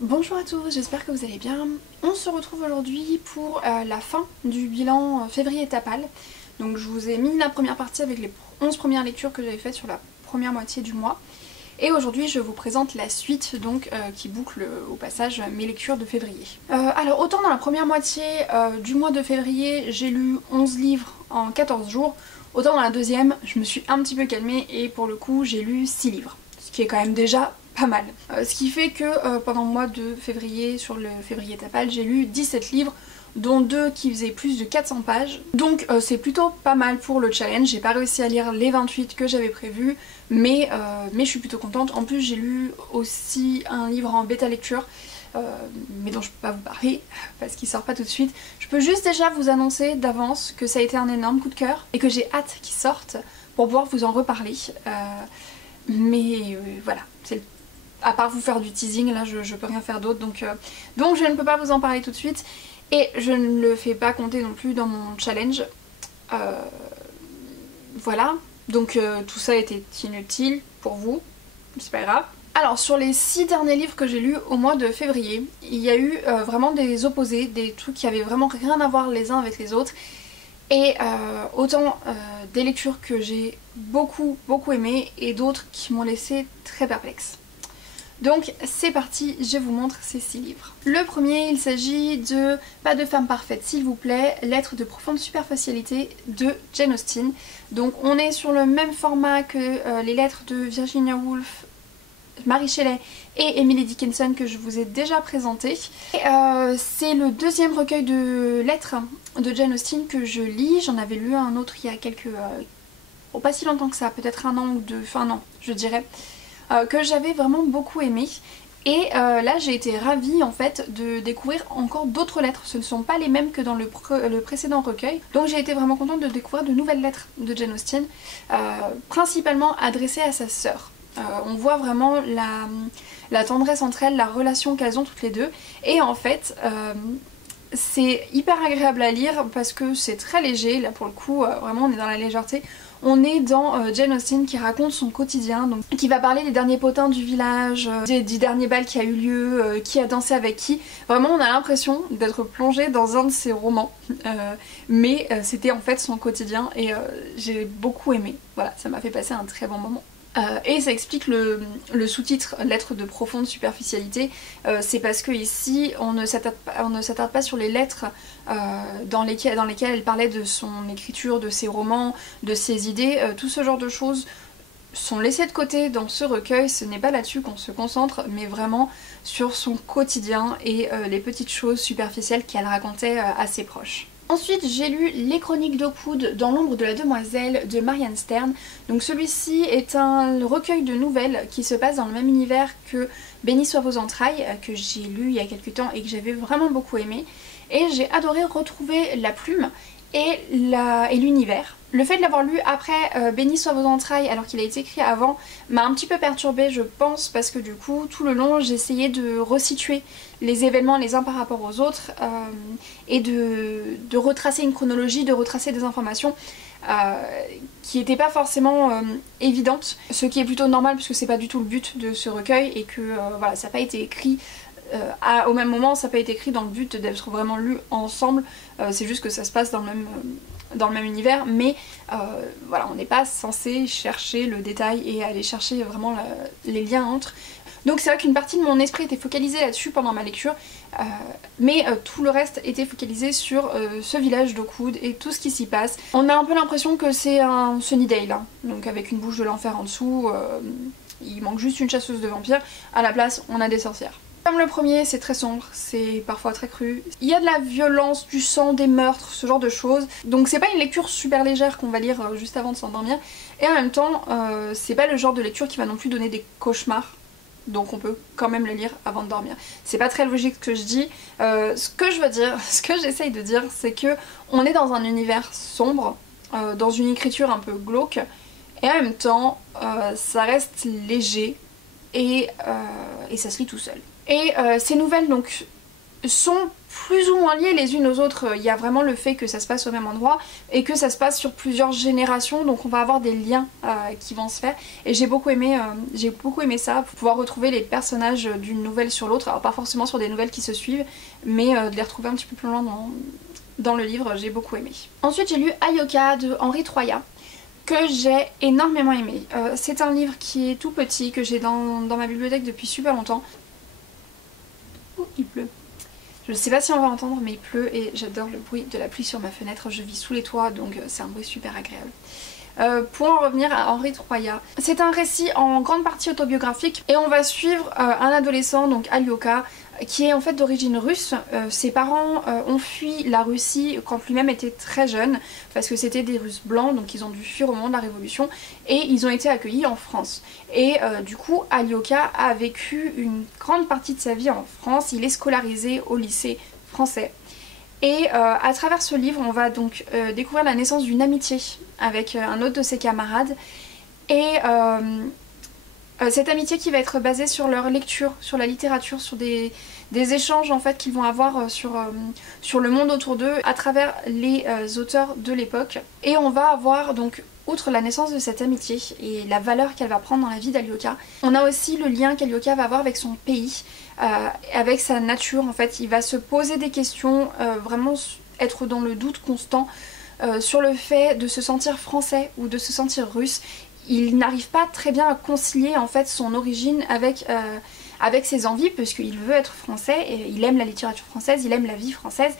Bonjour à tous, j'espère que vous allez bien. On se retrouve aujourd'hui pour la fin du bilan février Tapal. Donc je vous ai mis la première partie avec les 11 premières lectures que j'avais faites sur la première moitié du mois. Et aujourd'hui je vous présente la suite donc qui boucle au passage mes lectures de février. Alors autant dans la première moitié du mois de février j'ai lu 11 livres en 14 jours, autant dans la deuxième je me suis un petit peu calmée et pour le coup j'ai lu 6 livres. Ce qui est quand même déjà pas mal. Ce qui fait que pendant le mois de février, sur le février Tapal, j'ai lu 17 livres, dont 2 qui faisaient plus de 400 pages. Donc c'est plutôt pas mal pour le challenge. J'ai pas réussi à lire les 28 que j'avais prévu, mais je suis plutôt contente. En plus j'ai lu aussi un livre en bêta lecture, mais dont je peux pas vous parler parce qu'il sort pas tout de suite. Je peux juste déjà vous annoncer d'avance que ça a été un énorme coup de cœur et que j'ai hâte qu'il sorte pour pouvoir vous en reparler. Voilà, à part vous faire du teasing, là je peux rien faire d'autre, donc je ne peux pas vous en parler tout de suite et je ne le fais pas compter non plus dans mon challenge. Voilà, donc tout ça était inutile pour vous, c'est pas grave. Alors sur les 6 derniers livres que j'ai lus au mois de février, il y a eu vraiment des opposés, des trucs qui avaient vraiment rien à voir les uns avec les autres. Et autant des lectures que j'ai beaucoup aimées et d'autres qui m'ont laissé très perplexe. Donc c'est parti, je vous montre ces 6 livres. Le premier, il s'agit de Pas de femme parfaite s'il vous plaît, lettres de profonde superficialité de Jane Austen. Donc on est sur le même format que les lettres de Virginia Woolf, Mary Shelley et Emily Dickinson que je vous ai déjà présenté. C'est le deuxième recueil de lettres de Jane Austen que je lis. J'en avais lu un autre il y a pas si longtemps que ça, peut-être un an ou deux, enfin non je dirais, que j'avais vraiment beaucoup aimé. Et là j'ai été ravie en fait de découvrir encore d'autres lettres, ce ne sont pas les mêmes que dans le précédent recueil, donc j'ai été vraiment contente de découvrir de nouvelles lettres de Jane Austen, principalement adressées à sa sœur. On voit vraiment la tendresse entre elles, la relation qu'elles ont toutes les deux, et en fait c'est hyper agréable à lire parce que c'est très léger, là pour le coup vraiment on est dans la légèreté. On est dans Jane Austen qui raconte son quotidien, donc qui va parler des derniers potins du village, du dernier bal qui a eu lieu, qui a dansé avec qui. Vraiment on a l'impression d'être plongé dans un de ses romans, mais c'était en fait son quotidien et j'ai beaucoup aimé. Voilà, ça m'a fait passer un très bon moment. Et ça explique le sous-titre lettres de profonde superficialité, c'est parce que ici on ne s'attarde pas sur les lettres dans lesquelles elle parlait de son écriture, de ses romans, de ses idées, tout ce genre de choses sont laissées de côté dans ce recueil. Ce n'est pas là-dessus qu'on se concentre, mais vraiment sur son quotidien et les petites choses superficielles qu'elle racontait à ses proches. Ensuite j'ai lu Les Chroniques d'Oakwood dans l'ombre de la demoiselle de Marianne Stern. Donc celui-ci est un recueil de nouvelles qui se passe dans le même univers que Béni soit vos entrailles, que j'ai lu il y a quelques temps et que j'avais vraiment beaucoup aimé. Et j'ai adoré retrouver la plume et l'univers. Le fait de l'avoir lu après Béni soit vos entrailles alors qu'il a été écrit avant m'a un petit peu perturbée je pense, parce que du coup tout le long j'essayais de resituer les événements les uns par rapport aux autres et de retracer une chronologie, de retracer des informations qui n'étaient pas forcément évidentes, ce qui est plutôt normal puisque c'est pas du tout le but de ce recueil et que voilà, ça n'a pas été écrit au même moment, ça n'a pas été écrit dans le but d'être vraiment lu ensemble, c'est juste que ça se passe dans le même univers, mais voilà, on n'est pas censé chercher le détail et aller chercher vraiment les liens entre. Donc c'est vrai qu'une partie de mon esprit était focalisée là-dessus pendant ma lecture, mais tout le reste était focalisé sur ce village d'Oakwood et tout ce qui s'y passe. On a un peu l'impression que c'est un Sunnydale, hein, donc avec une bouche de l'enfer en dessous, il manque juste une chasseuse de vampires, à la place on a des sorcières. Comme le premier, c'est très sombre, c'est parfois très cru. Il y a de la violence, du sang, des meurtres, ce genre de choses. Donc c'est pas une lecture super légère qu'on va lire juste avant de s'endormir. Et en même temps, c'est pas le genre de lecture qui va non plus donner des cauchemars. Donc on peut quand même le lire avant de dormir. C'est pas très logique ce que je dis. Ce que je veux dire, ce que j'essaye de dire, c'est que on est dans un univers sombre, dans une écriture un peu glauque. Et en même temps, ça reste léger et ça se lit tout seul. Et ces nouvelles donc sont plus ou moins liées les unes aux autres. Il y a vraiment le fait que ça se passe au même endroit et que ça se passe sur plusieurs générations, donc on va avoir des liens qui vont se faire. Et j'ai beaucoup aimé ça, pouvoir retrouver les personnages d'une nouvelle sur l'autre, alors pas forcément sur des nouvelles qui se suivent, mais de les retrouver un petit peu plus loin dans le livre, j'ai beaucoup aimé. Ensuite j'ai lu Ayoka de Henri Troyat, que j'ai énormément aimé. C'est un livre qui est tout petit, que j'ai dans ma bibliothèque depuis super longtemps. Oh, il pleut. Je ne sais pas si on va entendre, mais il pleut et j'adore le bruit de la pluie sur ma fenêtre. Je vis sous les toits, donc c'est un bruit super agréable. Pour en revenir à Henri Troyat, c'est un récit en grande partie autobiographique et on va suivre un adolescent, donc Ayoka, qui est en fait d'origine russe. Ses parents ont fui la Russie quand lui-même était très jeune parce que c'était des Russes blancs, donc ils ont dû fuir au moment de la Révolution et ils ont été accueillis en France. Et du coup Ayoka a vécu une grande partie de sa vie en France, il est scolarisé au lycée français. Et à travers ce livre on va donc découvrir la naissance d'une amitié avec un autre de ses camarades et cette amitié qui va être basée sur leur lecture, sur la littérature, sur des échanges en fait qu'ils vont avoir sur le monde autour d'eux à travers les auteurs de l'époque. Et on va avoir donc, outre la naissance de cette amitié et la valeur qu'elle va prendre dans la vie d'Ayoka, on a aussi le lien qu'Ayoka va avoir avec son pays, avec sa nature en fait. Il va se poser des questions, vraiment être dans le doute constant sur le fait de se sentir français ou de se sentir russe. Il n'arrive pas très bien à concilier en fait son origine avec ses envies, puisqu'il veut être français et il aime la littérature française, il aime la vie française.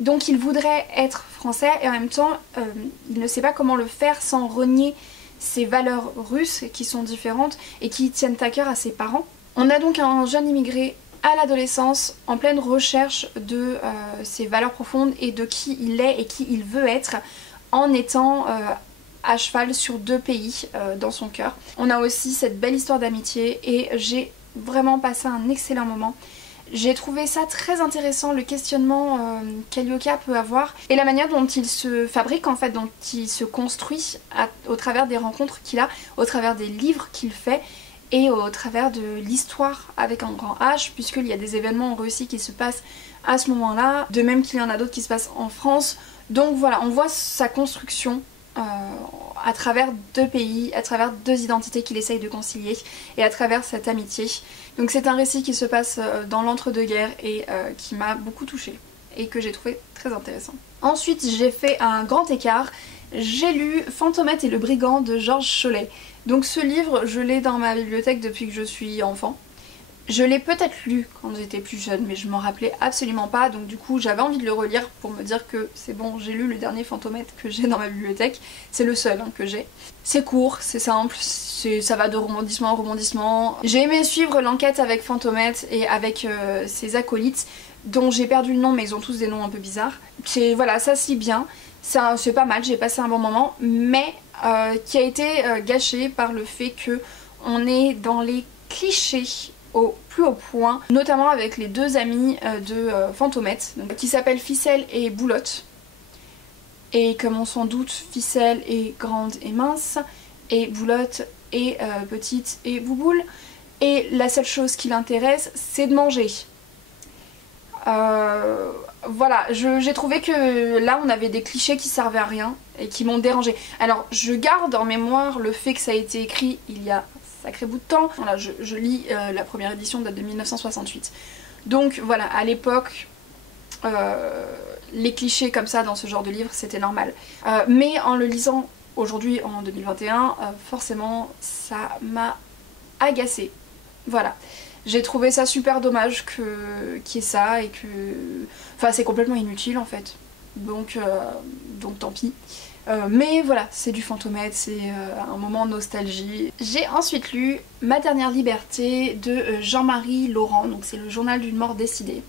Donc il voudrait être français et en même temps il ne sait pas comment le faire sans renier ses valeurs russes qui sont différentes et qui tiennent à cœur à ses parents. On a donc un jeune immigré à l'adolescence en pleine recherche de ses valeurs profondes et de qui il est et qui il veut être en étant à cheval sur deux pays dans son cœur. On a aussi cette belle histoire d'amitié et j'ai vraiment passé un excellent moment. J'ai trouvé ça très intéressant, le questionnement qu'Ayoka peut avoir et la manière dont il se fabrique en fait, dont il se construit au travers des rencontres qu'il a, au travers des livres qu'il fait et au travers de l'histoire avec un grand H, puisqu'il y a des événements en Russie qui se passent à ce moment-là, de même qu'il y en a d'autres qui se passent en France. Donc voilà, on voit sa construction à travers deux pays, à travers deux identités qu'il essaye de concilier et à travers cette amitié. Donc c'est un récit qui se passe dans l'entre-deux-guerres et qui m'a beaucoup touchée et que j'ai trouvé très intéressant. Ensuite j'ai fait un grand écart, j'ai lu Fantomette et le brigand de Georges Chollet. Donc ce livre je l'ai dans ma bibliothèque depuis que je suis enfant. Je l'ai peut-être lu quand j'étais plus jeune mais je m'en rappelais absolument pas, donc du coup j'avais envie de le relire pour me dire que c'est bon, j'ai lu le dernier Fantomette que j'ai dans ma bibliothèque, c'est le seul que j'ai. C'est court, c'est simple, ça va de rebondissement en rebondissement. J'ai aimé suivre l'enquête avec Fantomette et avec ses acolytes dont j'ai perdu le nom mais ils ont tous des noms un peu bizarres. Voilà, ça se lit bien, c'est pas mal, j'ai passé un bon moment, mais qui a été gâché par le fait que on est dans les clichés au plus haut point, notamment avec les deux amis de Fantomette, donc, qui s'appellent Ficelle et Boulotte. Et comme on s'en doute, Ficelle est grande et mince, et Boulotte est petite et bouboule. Et la seule chose qui l'intéresse, c'est de manger. Voilà, j'ai trouvé que là on avait des clichés qui servaient à rien et qui m'ont dérangée. Alors je garde en mémoire le fait que ça a été écrit il y a sacré bout de temps. Voilà, je lis la première édition date de 1968. Donc voilà, à l'époque, les clichés comme ça dans ce genre de livre, c'était normal. Mais en le lisant aujourd'hui, en 2021, forcément, ça m'a agacée. Voilà. J'ai trouvé ça super dommage qu'il y ait ça et que... Enfin, c'est complètement inutile en fait. Donc tant pis. Mais voilà, c'est du Fantomette, c'est un moment nostalgie. J'ai ensuite lu Ma dernière liberté de Jean-Marie Laurent, donc c'est le journal d'une mort décidée.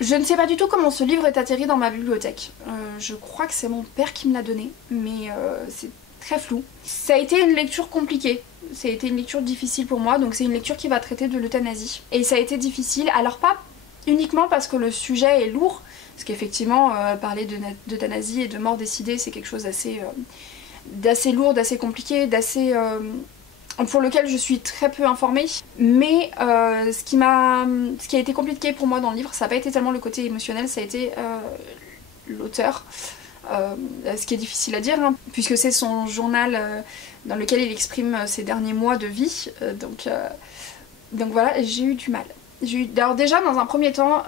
Je ne sais pas du tout comment ce livre est atterri dans ma bibliothèque. Je crois que c'est mon père qui me l'a donné, mais c'est très flou. Ça a été une lecture compliquée, ça a été une lecture difficile pour moi, donc c'est une lecture qui va traiter de l'euthanasie. Et ça a été difficile, alors pas uniquement parce que le sujet est lourd, parce qu'effectivement parler d'euthanasie et de mort décidée c'est quelque chose d'assez lourd, d'assez compliqué, d'assez pour lequel je suis très peu informée, mais ce qui a été compliqué pour moi dans le livre, ça n'a pas été tellement le côté émotionnel, ça a été l'auteur. Ce qui est difficile à dire, hein, puisque c'est son journal dans lequel il exprime ses derniers mois de vie, donc voilà, j'ai eu du mal. Alors déjà, dans un premier temps,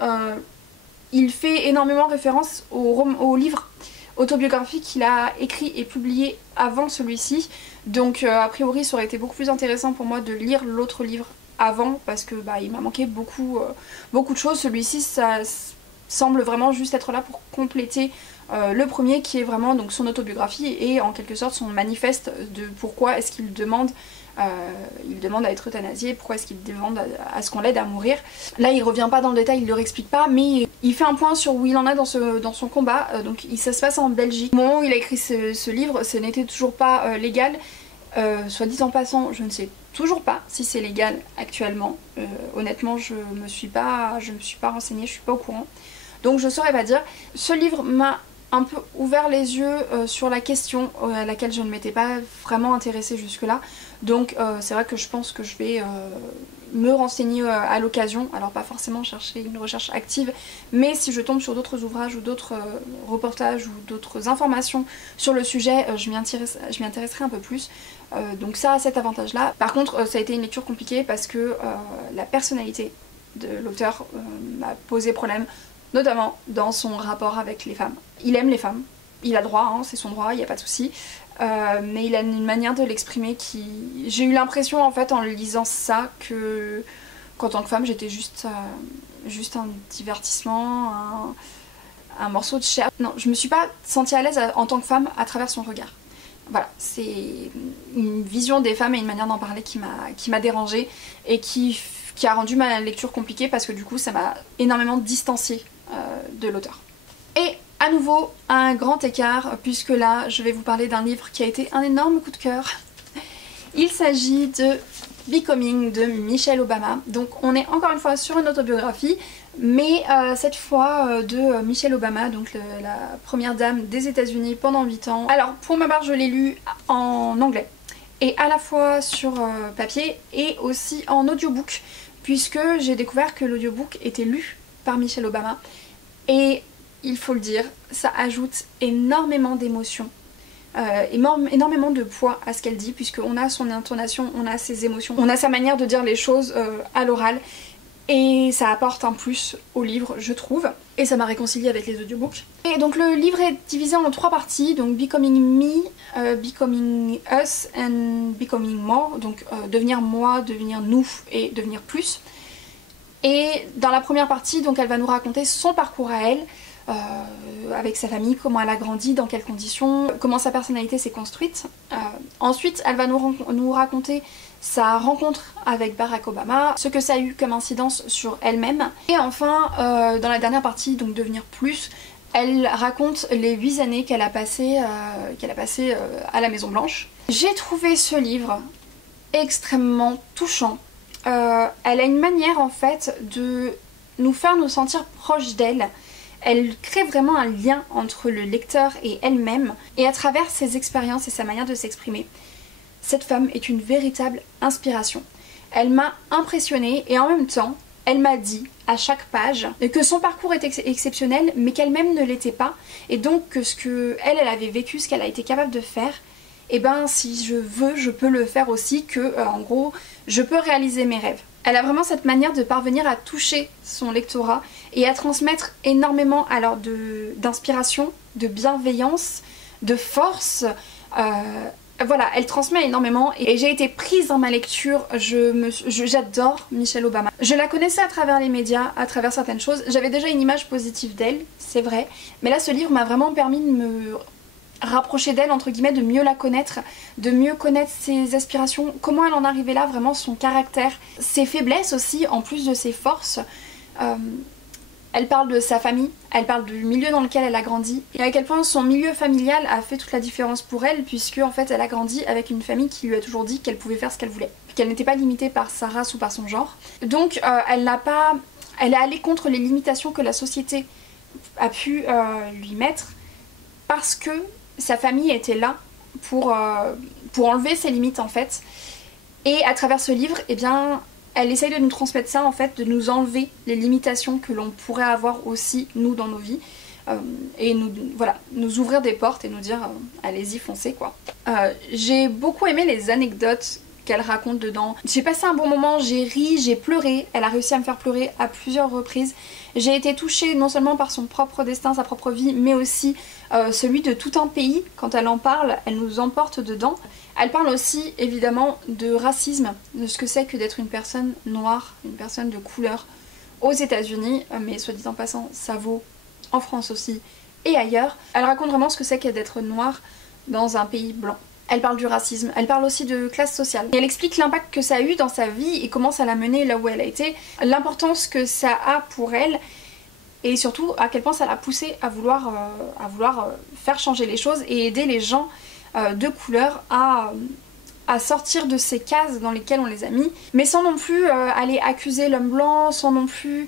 il fait énormément référence au livre autobiographique qu'il a écrit et publié avant celui-ci, donc a priori ça aurait été beaucoup plus intéressant pour moi de lire l'autre livre avant, parce que il m'a manqué beaucoup de choses. Celui-ci, ça semble vraiment juste être là pour compléter le premier, qui est vraiment donc son autobiographie et en quelque sorte son manifeste de pourquoi est-ce qu'il demande à être euthanasié, pourquoi est-ce qu'il demande à ce qu'on l'aide à mourir. Là il revient pas dans le détail, il le réexplique pas, mais il fait un point sur où il en est dans son combat. Donc ça se passe en Belgique. Au moment où il a écrit ce livre, ce n'était toujours pas légal. Soit dit en passant, je ne sais toujours pas si c'est légal actuellement. Honnêtement, je me suis pas renseignée, je suis pas au courant. Donc je saurais pas dire. Ce livre m'a un peu ouvert les yeux sur la question à laquelle je ne m'étais pas vraiment intéressée jusque-là. Donc c'est vrai que je pense que je vais me renseigner à l'occasion. Alors pas forcément chercher une recherche active, mais si je tombe sur d'autres ouvrages ou d'autres reportages ou d'autres informations sur le sujet, je m'y intéresserai un peu plus. Donc ça a cet avantage-là. Par contre, ça a été une lecture compliquée parce que la personnalité de l'auteur m'a posé problème, notamment dans son rapport avec les femmes. Il aime les femmes, il a le droit, hein, c'est son droit, il n'y a pas de souci. Mais il a une manière de l'exprimer qui... J'ai eu l'impression en fait en lisant ça qu'en tant que femme j'étais juste un divertissement, un morceau de chair. Non, je me suis pas sentie à l'aise en tant que femme à travers son regard. Voilà, c'est une vision des femmes et une manière d'en parler qui m'a dérangée et qui a rendu ma lecture compliquée parce que du coup ça m'a énormément distanciée de l'auteur. Et à nouveau un grand écart, puisque là je vais vous parler d'un livre qui a été un énorme coup de cœur. Il s'agit de Becoming de Michelle Obama. Donc on est encore une fois sur une autobiographie, mais cette fois de Michelle Obama, donc la première dame des États-Unis pendant 8 ans. Alors pour ma part je l'ai lu en anglais, et à la fois sur papier et aussi en audiobook, puisque j'ai découvert que l'audiobook était lu par Michelle Obama, et il faut le dire, ça ajoute énormément d'émotions, énormément de poids à ce qu'elle dit, puisqu'on a son intonation, on a ses émotions, on a sa manière de dire les choses à l'oral, et ça apporte un plus au livre, je trouve, et ça m'a réconciliée avec les audiobooks. Et donc le livre est divisé en 3 parties, donc Becoming Me, Becoming Us and Becoming More, donc devenir moi, devenir nous et devenir plus. Et dans la première partie, donc elle va nous raconter son parcours à elle, avec sa famille, comment elle a grandi, dans quelles conditions, comment sa personnalité s'est construite. Ensuite, elle va nous raconter sa rencontre avec Barack Obama, ce que ça a eu comme incidence sur elle-même. Et enfin, dans la dernière partie, donc Devenir plus, elle raconte les 8 années qu'elle a passées à la Maison Blanche. J'ai trouvé ce livre extrêmement touchant. Elle a une manière en fait de nous faire nous sentir proches d'elle. Elle crée vraiment un lien entre le lecteur et elle-même, et à travers ses expériences et sa manière de s'exprimer, cette femme est une véritable inspiration. Elle m'a impressionnée et en même temps, elle m'a dit à chaque page que son parcours était exceptionnel, mais qu'elle-même ne l'était pas, et donc que ce qu'elle avait vécu, ce qu'elle a été capable de faire, et ben si je veux, je peux le faire aussi, que en gros, je peux réaliser mes rêves. Elle a vraiment cette manière de parvenir à toucher son lectorat et à transmettre énormément alors d'inspiration, de bienveillance, de force. Voilà, elle transmet énormément et j'ai été prise dans ma lecture. J'adore Michelle Obama. Je la connaissais à travers les médias, à travers certaines choses. J'avais déjà une image positive d'elle, c'est vrai. Mais là, ce livre m'a vraiment permis de me rapprocher d'elle, entre guillemets, de mieux la connaître, de mieux connaître ses aspirations, comment elle en arrivait là, vraiment son caractère, ses faiblesses aussi, en plus de ses forces. Elle parle de sa famille, elle parle du milieu dans lequel elle a grandi, et à quel point son milieu familial a fait toute la différence pour elle, puisque en fait elle a grandi avec une famille qui lui a toujours dit qu'elle pouvait faire ce qu'elle voulait, qu'elle n'était pas limitée par sa race ou par son genre. Donc elle est allée contre les limitations que la société a pu lui mettre, parce que sa famille était là pour enlever ses limites en fait. Et à travers ce livre, eh bien, elle essaye de nous transmettre ça en fait, de nous enlever les limitations que l'on pourrait avoir aussi nous dans nos vies. Et voilà, nous ouvrir des portes et nous dire allez-y, foncez quoi. J'ai beaucoup aimé les anecdotes qu'elle raconte dedans. J'ai passé un bon moment, j'ai ri, j'ai pleuré, elle a réussi à me faire pleurer à plusieurs reprises. J'ai été touchée non seulement par son propre destin, sa propre vie, mais aussi celui de tout un pays. Quand elle en parle, elle nous emporte dedans. Elle parle aussi évidemment de racisme, de ce que c'est que d'être une personne noire, une personne de couleur aux États-Unis, mais soit dit en passant, ça vaut en France aussi et ailleurs. Elle raconte vraiment ce que c'est d'être noire dans un pays blanc. Elle parle du racisme, elle parle aussi de classe sociale. Et elle explique l'impact que ça a eu dans sa vie et comment ça l'a menée là où elle a été, l'importance que ça a pour elle et surtout à quel point ça l'a poussée à vouloir faire changer les choses et aider les gens de couleur à sortir de ces cases dans lesquelles on les a mis, mais sans non plus aller accuser l'homme blanc, sans non plus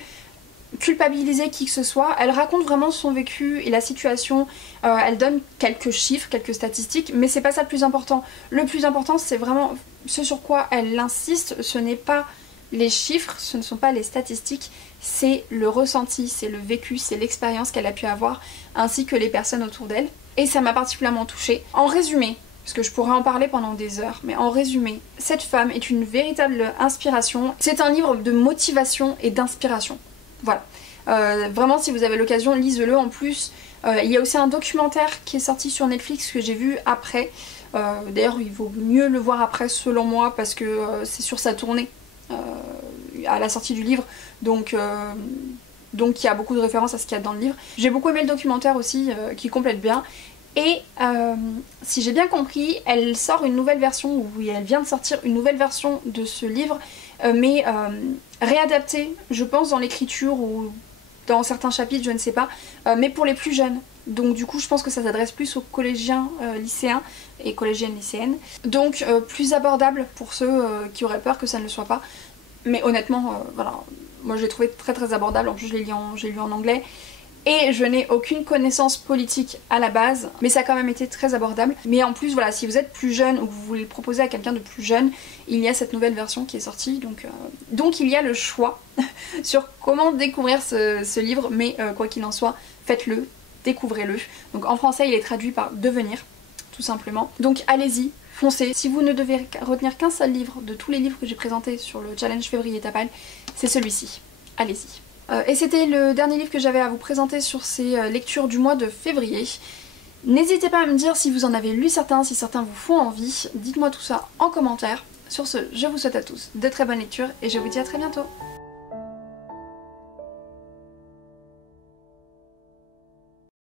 culpabiliser qui que ce soit. Elle raconte vraiment son vécu et la situation, elle donne quelques chiffres, quelques statistiques, mais c'est pas ça le plus important. Le plus important c'est vraiment ce sur quoi elle insiste, ce n'est pas les chiffres, ce ne sont pas les statistiques, c'est le ressenti, c'est le vécu, c'est l'expérience qu'elle a pu avoir, ainsi que les personnes autour d'elle. Et ça m'a particulièrement touchée. En résumé, parce que je pourrais en parler pendant des heures, mais en résumé, cette femme est une véritable inspiration. C'est un livre de motivation et d'inspiration. Voilà. Vraiment, si vous avez l'occasion, lisez-le. En plus, il y a aussi un documentaire qui est sorti sur Netflix que j'ai vu après. D'ailleurs, il vaut mieux le voir après, selon moi, parce que c'est sur sa tournée à la sortie du livre. Donc il y a beaucoup de références à ce qu'il y a dans le livre. J'ai beaucoup aimé le documentaire aussi, qui complète bien. Et si j'ai bien compris, elle sort une nouvelle version, ou elle vient de sortir une nouvelle version de ce livre, mais réadaptée, je pense, dans l'écriture ou dans certains chapitres, je ne sais pas, mais pour les plus jeunes. Donc du coup, je pense que ça s'adresse plus aux collégiens, lycéens et collégiennes, lycéennes. Donc plus abordable pour ceux qui auraient peur que ça ne le soit pas. Mais honnêtement, voilà, moi je l'ai trouvé très très abordable. En plus, je l'ai lu en anglais. Et je n'ai aucune connaissance politique à la base, mais ça a quand même été très abordable. Mais en plus, voilà, si vous êtes plus jeune ou que vous voulez le proposer à quelqu'un de plus jeune, il y a cette nouvelle version qui est sortie. Donc il y a le choix sur comment découvrir ce livre, mais quoi qu'il en soit, faites-le, découvrez-le. Donc en français, il est traduit par Devenir, tout simplement. Donc allez-y, foncez. Si vous ne devez retenir qu'un seul livre de tous les livres que j'ai présentés sur le challenge février Tapal, c'est celui-ci. Allez-y. Et c'était le dernier livre que j'avais à vous présenter sur ces lectures du mois de février. N'hésitez pas à me dire si vous en avez lu certains, si certains vous font envie. Dites-moi tout ça en commentaire. Sur ce, je vous souhaite à tous de très bonnes lectures et je vous dis à très bientôt.